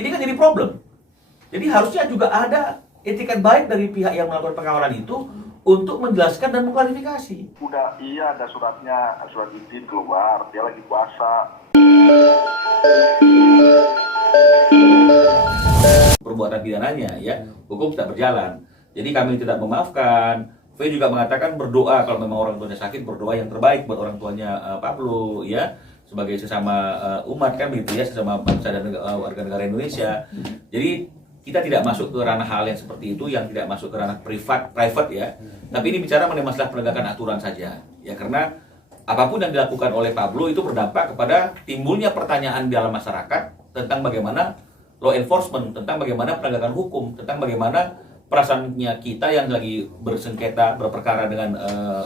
Ini kan jadi problem. Jadi harusnya juga ada etikat baik dari pihak yang melakukan pengawalan itu untuk menjelaskan dan mengklarifikasi. Udah, iya ada suratnya, surat izin keluar, dia lagi puasa. Perbuatan pidananya ya, hukum tidak berjalan. Jadi kami tidak memaafkan. V juga mengatakan berdoa kalau memang orang tuanya sakit, berdoa yang terbaik buat orang tuanya Pablo ya, sebagai sesama umat kan begitu ya, sesama bangsa dan warga negara Indonesia. Jadi kita tidak masuk ke ranah hal yang seperti itu, yang tidak masuk ke ranah private ya. Tapi ini bicara mengenai masalah penegakan aturan saja. Ya karena apapun yang dilakukan oleh Pablo itu berdampak kepada timbulnya pertanyaan di dalam masyarakat tentang bagaimana law enforcement, tentang bagaimana penegakan hukum, tentang bagaimana perasaannya kita yang lagi bersengketa, berperkara dengan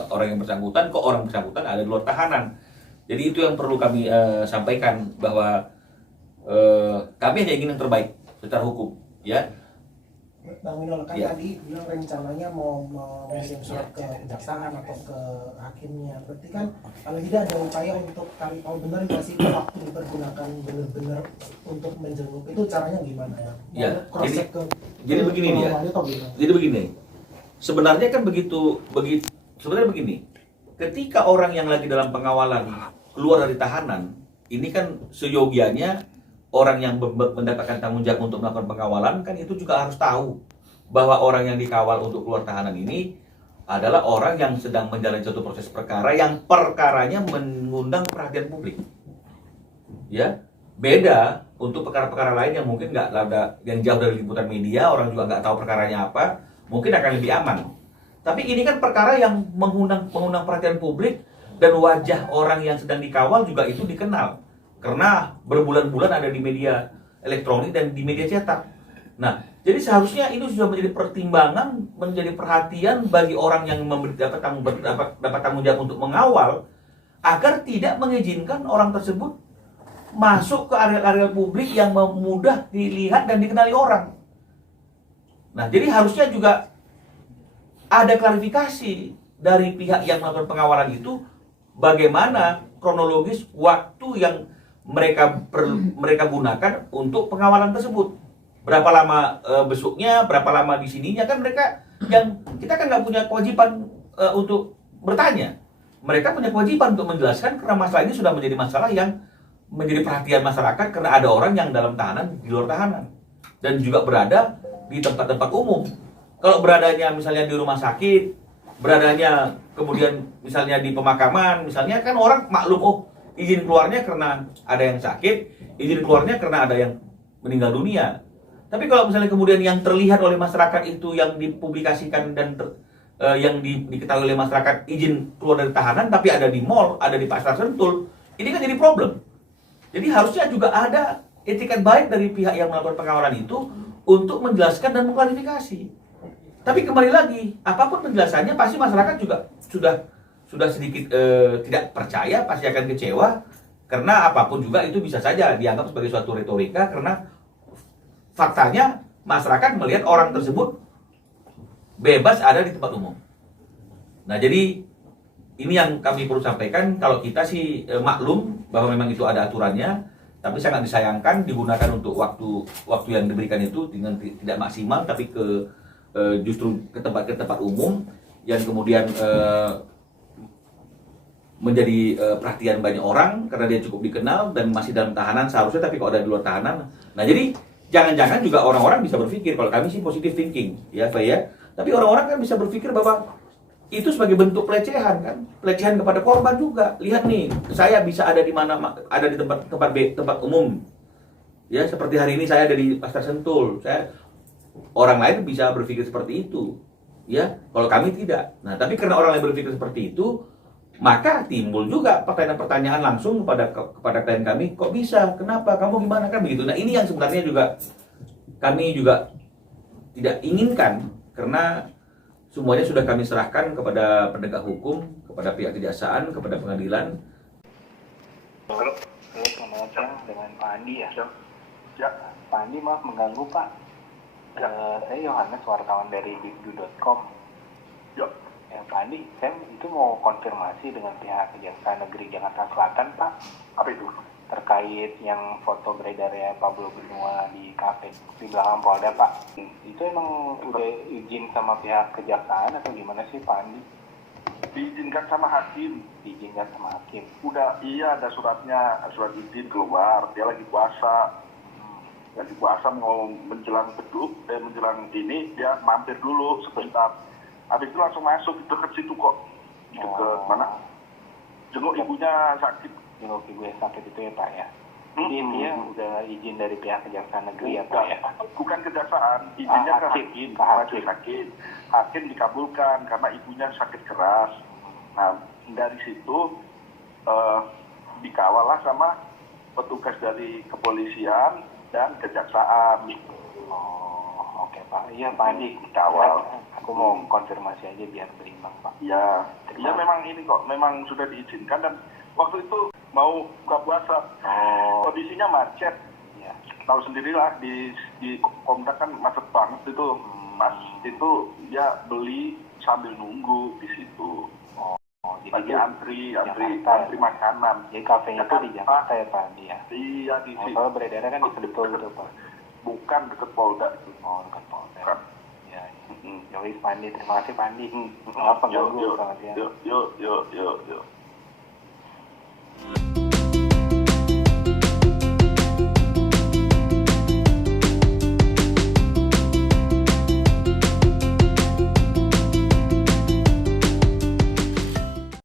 orang yang bersangkutan, kok orang bersangkutan ada di luar tahanan. Jadi itu yang perlu kami sampaikan, bahwa kami hanya ingin yang terbaik secara hukum. Ya, Bang Winol kan ya. tadi bilang rencananya mau mengirim surat ke kejaksaan atau ke hakimnya. Berarti kan kalau tidak ada upaya untuk cari tahu benar nggak sih waktu dipergunakan benar-benar untuk menjenguk, itu caranya gimana ya? Ya, jadi begini dia. Jadi begini. Sebenarnya kan sebenarnya begini. Ketika orang yang lagi dalam pengawalan keluar dari tahanan, ini kan seyogianya orang yang mendapatkan tanggung jawab untuk melakukan pengawalan kan itu juga harus tahu bahwa orang yang dikawal untuk keluar tahanan ini adalah orang yang sedang menjalani suatu proses perkara yang perkaranya mengundang perhatian publik. Ya, beda untuk perkara-perkara lain yang mungkin nggak ada, yang jauh dari liputan media, orang juga nggak tahu perkaranya apa, mungkin akan lebih aman. Tapi ini kan perkara yang mengundang perhatian publik, dan wajah orang yang sedang dikawal juga itu dikenal. Karena berbulan-bulan ada di media elektronik dan di media cetak. Nah, jadi seharusnya itu sudah menjadi pertimbangan, menjadi perhatian bagi orang yang dapat tanggung jawab untuk mengawal, agar tidak mengizinkan orang tersebut masuk ke area-area publik yang mudah dilihat dan dikenali orang. Nah, jadi harusnya juga ada klarifikasi dari pihak yang melakukan pengawalan itu, bagaimana kronologis waktu yang mereka gunakan untuk pengawalan tersebut. Berapa lama besuknya, berapa lama di sininya, kan mereka yang kita kan nggak punya kewajiban untuk bertanya. Mereka punya kewajiban untuk menjelaskan, karena masalah ini sudah menjadi masalah yang menjadi perhatian masyarakat, karena ada orang yang dalam tahanan, di luar tahanan, dan juga berada di tempat-tempat umum. Kalau beradanya misalnya di rumah sakit, beradanya kemudian misalnya di pemakaman, misalnya kan orang maklum, oh izin keluarnya karena ada yang sakit, izin keluarnya karena ada yang meninggal dunia. Tapi kalau misalnya kemudian yang terlihat oleh masyarakat itu, yang dipublikasikan dan yang diketahui oleh masyarakat izin keluar dari tahanan, tapi ada di mall, ada di pasar Sentul, ini kan jadi problem. Jadi harusnya juga ada etikat baik dari pihak yang melakukan pengawalan itu untuk menjelaskan dan mengklarifikasi. Tapi kembali lagi, apapun penjelasannya pasti masyarakat juga sudah sedikit tidak percaya, pasti akan kecewa, karena apapun juga itu bisa saja dianggap sebagai suatu retorika, karena faktanya masyarakat melihat orang tersebut bebas ada di tempat umum. Nah, jadi ini yang kami perlu sampaikan. Kalau kita sih maklum bahwa memang itu ada aturannya, tapi sangat disayangkan digunakan untuk waktu yang diberikan itu dengan tidak maksimal, tapi justru ke tempat umum yang kemudian menjadi perhatian banyak orang karena dia cukup dikenal dan masih dalam tahanan seharusnya, tapi kok ada di luar tahanan. Nah, jadi jangan-jangan juga orang-orang bisa berpikir, kalau kami sih positive thinking ya Pak ya, tapi orang-orang kan bisa berpikir bahwa itu sebagai bentuk pelecehan, kan, pelecehan kepada korban juga. Lihat nih, saya bisa ada di mana, ada di tempat umum ya, seperti hari ini saya ada di Pasar Sentul. Orang lain bisa berpikir seperti itu ya, kalau kami tidak. Nah, tapi karena orang lain berpikir seperti itu, maka timbul juga pertanyaan-pertanyaan langsung kepada klien kami, kok bisa, kenapa, kamu gimana, kan begitu. Nah, ini yang sebenarnya juga kami juga tidak inginkan, karena semuanya sudah kami serahkan kepada penegak hukum, kepada pihak kejaksaan, kepada pengadilan. Halo, selamat siang dengan Pak Andi ya. Ya, Pak Andi, maaf mengganggu Pak. Saya Yohanes, wartawan dari bigdu.com. ya. Pak Andi, saya itu mau konfirmasi dengan pihak Kejaksaan Negeri Jakarta Selatan, Pak. Apa itu? terkait yang foto beredarnya Pablo Benua di kafe di belakang Polda Pak. Itu emang udah izin sama pihak kejaksaan atau gimana sih Pak Andi? Diizinkan sama hakim. Diizinkan sama hakim. Udah, iya ada suratnya, surat izin keluar. Dia lagi puasa. Lagi puasa mau menjelang beduk, menjelang ini dia mampir dulu sebentar. Habis itu langsung masuk dekat situ kok. Dekat mana? Jenguk ibunya sakit. Jenguk ibu yang sakit itu ya Pak ya. Jadi dia udah izin dari pihak kejaksaan negeri ya Pak ya. Bukan kejaksaan, izinnya ke hakim, majelis hakim. Hakim dikabulkan karena ibunya sakit keras. Nah dari situ dikawal lah sama petugas dari kepolisian dan kejaksaan. Oh, oke Pak. Iya Pak Andi, Dikawal. Aku mau konfirmasi aja biar berimbang Pak. Ya, ya memang ini kok, memang sudah diizinkan dan waktu itu mau buka puasa, kondisinya macet. Ya. Tahu sendirilah di Komdak kan macet banget itu. Pas itu dia beli sambil nunggu di situ. Jadi Lagi dia antri makanan. Jadi kafenya itu di Jakarta ya Pak Andi ya? Iya di situ. Kalau beredarnya kan di Sentul gitu Pak. Bukan dekat Polda itu. Oh, dekat Polda. Bukan. Ya. Yowis Pak Andi, terima kasih Pak Andi. Maaf pengganggu. Selamat siang. Yuk.